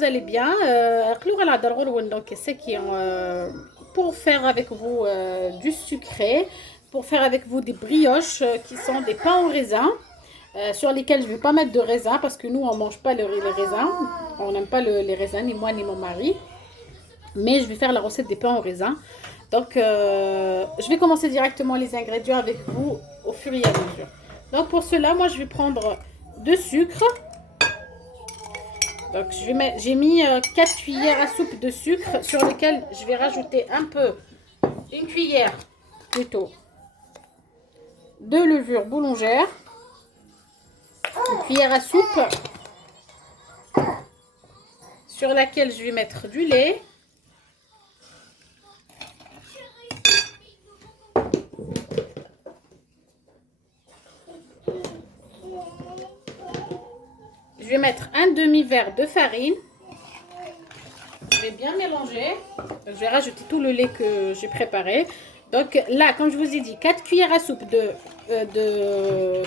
vous allez bien. Donc, c'est qui pour faire avec vous du sucré, pour faire avec vous des brioches qui sont des pains au raisin, sur lesquels je ne vais pas mettre de raisin parce que nous, on ne mange pas les raisins. On n'aime pas les raisins, ni moi ni mon mari. Mais je vais faire la recette des pains au raisin. Donc, je vais commencer directement les ingrédients avec vous au fur et à mesure. Donc, pour cela, moi, je vais prendre de sucre. Donc, j'ai mis 4 cuillères à soupe de sucre sur lesquelles je vais rajouter une cuillère plutôt, de levure boulangère, une cuillère à soupe sur laquelle je vais mettre du lait. Je vais mettre un demi-verre de farine. Je vais bien mélanger. Je vais rajouter tout le lait que j'ai préparé. Donc là, comme je vous ai dit, 4 cuillères à soupe de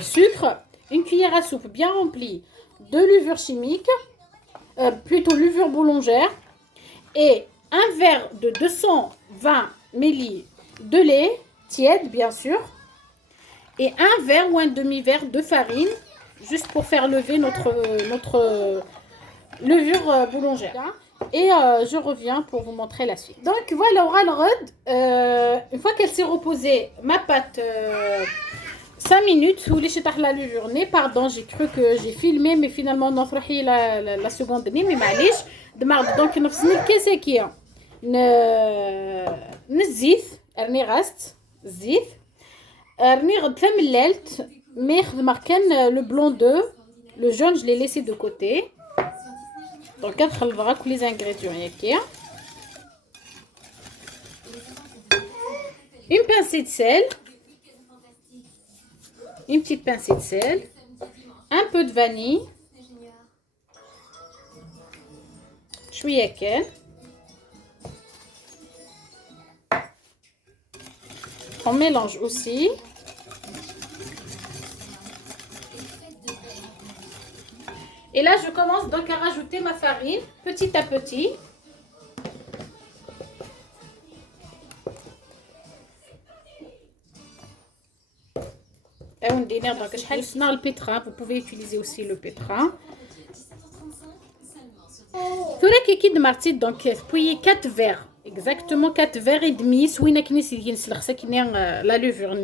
sucre, une cuillère à soupe bien remplie de levure chimique, plutôt levure boulangère, et un verre de 220 ml de lait tiède, bien sûr, et un verre ou un demi-verre de farine, juste pour faire lever notre levure boulangère. Et je reviens pour vous montrer la suite. Donc voilà, une fois qu'elle s'est reposée, ma pâte 5 minutes, ou les la levure, pardon, j'ai cru que j'ai filmé, mais finalement, non, la seconde, mais معليش, donc نفسني الكاسة كي نزيت رني غاست الزيت رني غد ملالت مي خدمه كان لو بلون دو لو جون je l'ai laissé de côté. Donc, on tous les ingrédients. Une pincée de sel, une petite pincée de sel, un peu de vanille, chouïaken. On mélange aussi. Et là, je commence donc à rajouter ma farine petit à petit. Donc, le pétrin, vous pouvez utiliser aussi le pétrin. Donc, puis 4 verres, exactement 4 verres et demi. La levure,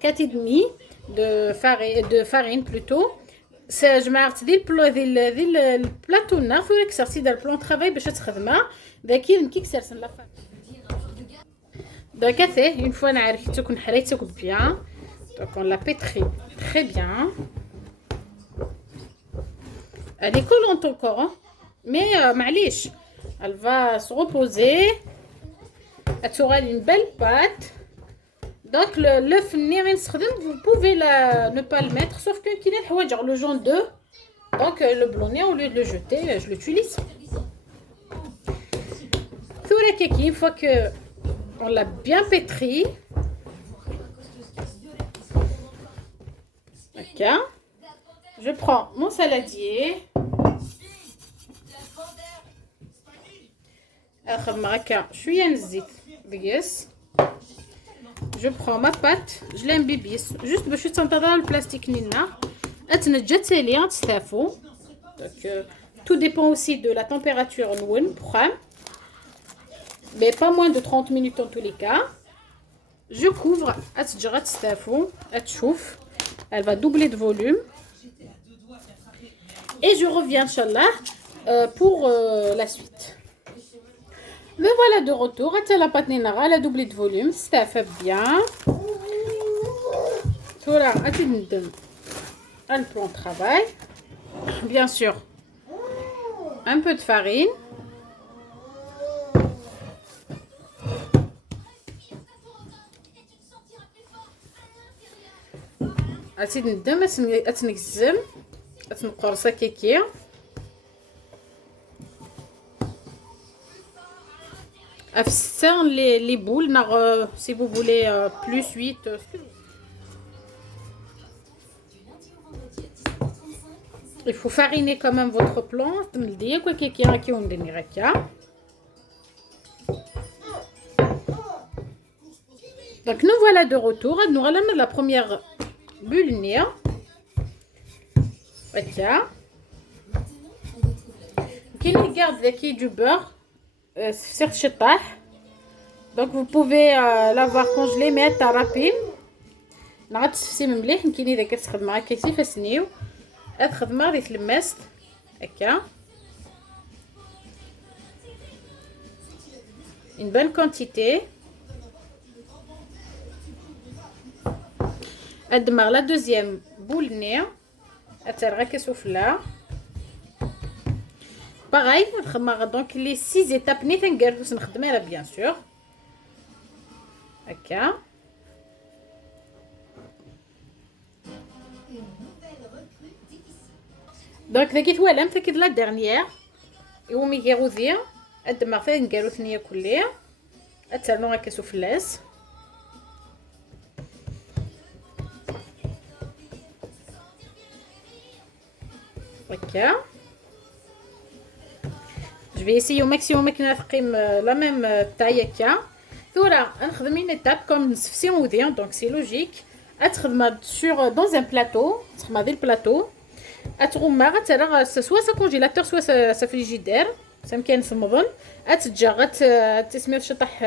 4 et demi de farine plutôt. جماعة ذي البلاطو نافورك صرتي دار بلون طرافاي باش تخدمها ذاكي نكيك سرسن لا فا دونك هذه une fois نعرفتك نحريتك bien. Donc on la pétrit très bien. Elle est collante encore hein? Mais معليش elle va se reposer. Elle aura une belle pâte. Donc l'œuf vous pouvez ne pas le mettre sauf que le jaune d'œuf. Donc le blonnet au lieu de le jeter je l'utilise. Une fois que on l'a bien pétri. D'accord. Je prends mon saladier. Je prends ma pâte, je l'embibisse juste باش تنتظر البلاستيك نينا اتنجت ساليه تستافو. Donc tout dépend aussi de la température نون بخام mais pas moins de 30 minutes en tous les cas. Je couvre اتجرا تستافو تشوف elle va doubler de volume et je reviens inchallah pour la suite. Me voilà de retour. La pâte elle a doublé de volume. Ça fait bien. Voilà, un plan de travail. Bien sûr, un peu de farine. Les boules, si vous voulez plus 8. Il faut fariner quand même votre plan. Donc nous voilà de retour. Nous allons mettre la première bulle. Qui garde qui du beurre, donc vous pouvez l'avoir congelé mais à rapide. نعاد تفسي مليح يمكن اذا كتخدم معاك كيسي فسنيو هاد الخدمه غادي تلمست هكا une bonne quantité. ادمغ لا دوزيام بول نيا اترغا كسوفلا باغي نخدم دونك لي 6 ايتاب ني تنقرفوس نخدمها بيان سور هكا. دونك داكي توالم تاكد لا ديرنيير يومي كيغوزيا ادمغ فيه نقالو ثنيه كليه اترنو هكا سوفلاس هكا. جو في اسيو ماكسيموم كنثقيم لا ميم تاي هكا. ثورا نخدم اون ايتاب كوم نسفسيو مزيان دونك سي لوجيك اتخدم سور دون ان بلاطو تخدم هذا البلاطو اتغمى غترى سوا سا كونجيلاتور سوا سا فريجيدير سامكن صمضن اتجا تسمير شطح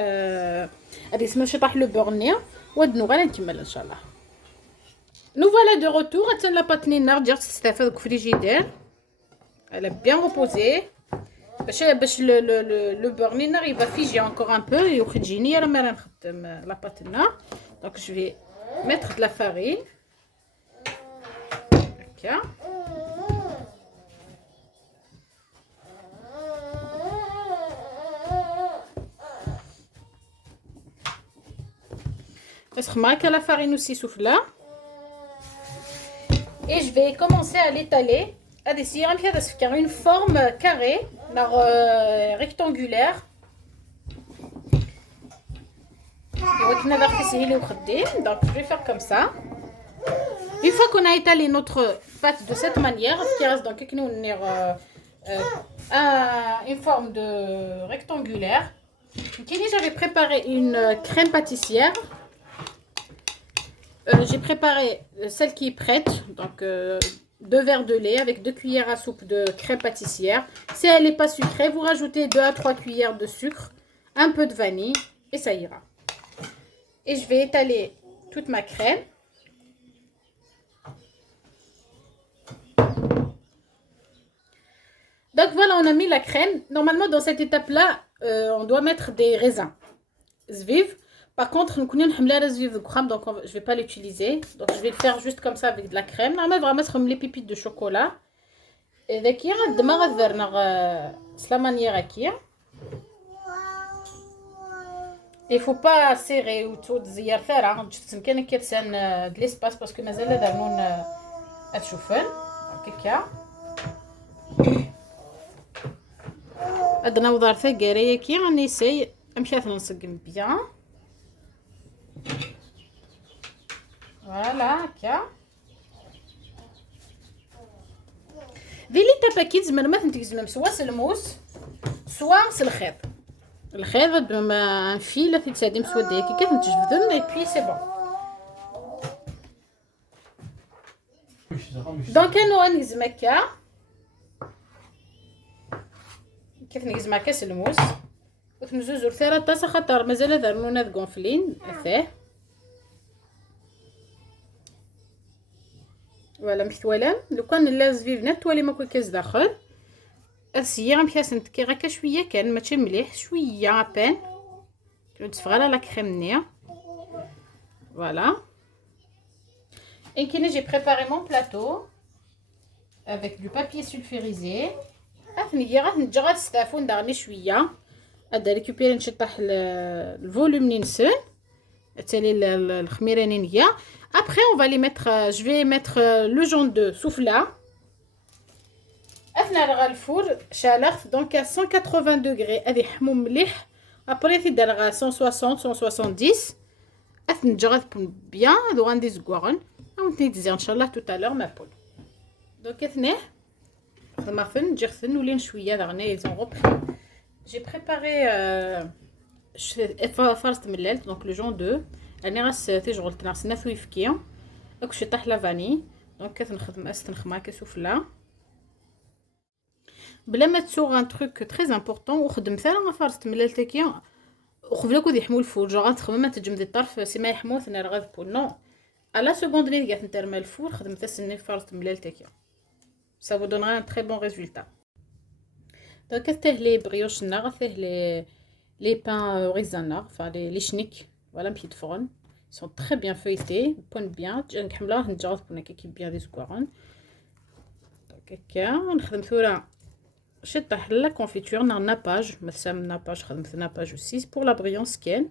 غادي تسمير شطح لو بورني ودنو غادي نكمل ان شاء الله. نو فوالا دو روتور حتى لا باتنينا رجعت تستافد في فريجيدير elle a bien reposé باش لو بورني يبقى فيجي encore un peu يخرجيني راه ما نخدم لا باتنا. دونك جو في mettre de la farine هكا بس خماك la farine aussi souffle là et je vais commencer à l'étaler à essayer de faire une forme carrée rectangulaire. Donc je vais faire comme ça. Une fois qu'on a étalé notre pâte de cette manière, qui reste donc une forme de rectangulaire. J'avais préparé une crème pâtissière. J'ai préparé celle qui est prête, donc 2 verres de lait avec 2 cuillères à soupe de crème pâtissière. Si elle n'est pas sucrée, vous rajoutez 2 à 3 cuillères de sucre, un peu de vanille et ça ira. Et je vais étaler toute ma crème. Donc voilà, on a mis la crème. Normalement, dans cette étape-là, on doit mettre des raisins. Zviv. Par contre, nous connaissons la zviv de crème, donc je vais pas l'utiliser. Donc je vais le faire juste comme ça avec de la crème. Normalement, vraiment, c'est les pépites de chocolat. Et d'accord, demain, on va faire la manière qui. Il faut pas serrer ou tout زير ثرى juste يمكن كيرسن de l'espace parce que مازال درنون تشوفن هكاكا عندنا وضع ثقاريه كي غنيسي مشات نسقم بيان فوالا هكا. دي لي تاباكيت زعما ما تنتجزم سوا سلموس سوا الخيط الخيط بما فيله تتسادم سودايه كي كتنتجبدن اي بي سي بون. دونك انا غنجزم هكا كيف نجزم هكا سلموس وتنزوزو ثلاثه طاسه خاطر مازال درنونا كونفلين ثاه فوالا مكتوالا. لو كان لا زفيف نتوالي ما كل كاس داخل اسيا غنمشي نتكي غاكا شويه كان ماشي مليح شويه ابان تفغلا لا كريم نيا فوالا. Et que j'ai préparé mon plateau avec du papier sulfurisé. أثني غادي نجرب نستعفون دارني شويه هذا ريكوبيري نشطح الفوليوم ننسن تالي الخميره نينيه. Après on va les mettre je vais mettre le jaune de souffla. أثنى على الفور شالخ donc à 180 degrés هذه حمو مليح. Après تدير 160 170 أثني نجرب بيان هذو غندي زكوغن أو نتزير إن شاء الله tout à l'heure ما بول. Donc أثني J'ai préparé farce ملال donc le genre 2 انا راس تجرل تنعسنا في فكيه اكشي طاح لا فاني دونك كنخدم استنخمه كسوفلا بلا ما تسوغ ان تروك تري امبورطون وخدم ثاني فرصه ملال تاكيا وخفلا كود يحمو الفول جو غتخدم ما تجمد الطرف سي ما يحمو ثنا رغد بول نو على سكوند لي قالت نترمى الفول خدمت السني فرصه ملال تاكيا ça vous donnera un très bon résultat. Donc les brioches نار les pains raisins enfin les schnicks voilà petit fourne ils sont très bien feuilletés ponnent bien نحملوه نجرب بنا كي bien des سكوارون donc هكا نخدم ثورة شطح لا كونفيتور نار ناباج مثلا ناباج خدمت ناباج aussi pour la brillance كاين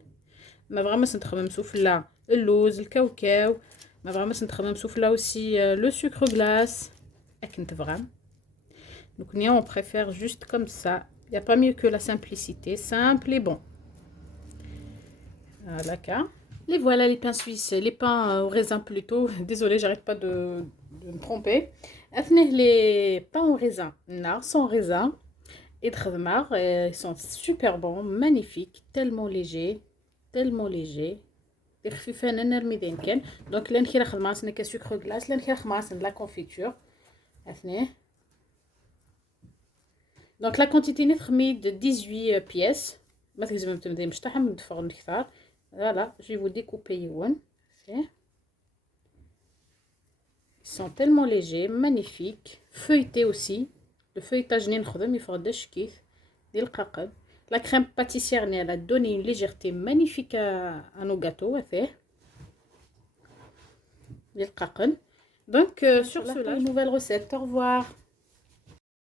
ما فريمون نخدم سوفلا اللوز الكاوكاو ما فريمون نخدم سوفلا aussi le sucre glace donc nous on préfère juste comme ça, il n'y a pas mieux que la simplicité, simple et bon. Voilà, les voilà les pains suisses, les pains au raisin plutôt, désolé j'arrête pas de me tromper. Les pains au raisin, sans raisin et dremar, ils sont super bons, magnifiques, tellement légers. Donc là نخير خدماسنا كسكر glace, là نخير خدماسنا de la confiture. Donc la quantité n'est de 18 pièces. Voilà, je vais vous découper. Ils sont tellement légers, magnifiques, feuilletés aussi. Le feuilletage n'est pas il faut des la crème pâtissière elle a donné une légèreté magnifique à nos gâteaux. Donc sur cela, une nouvelle recette. Au revoir.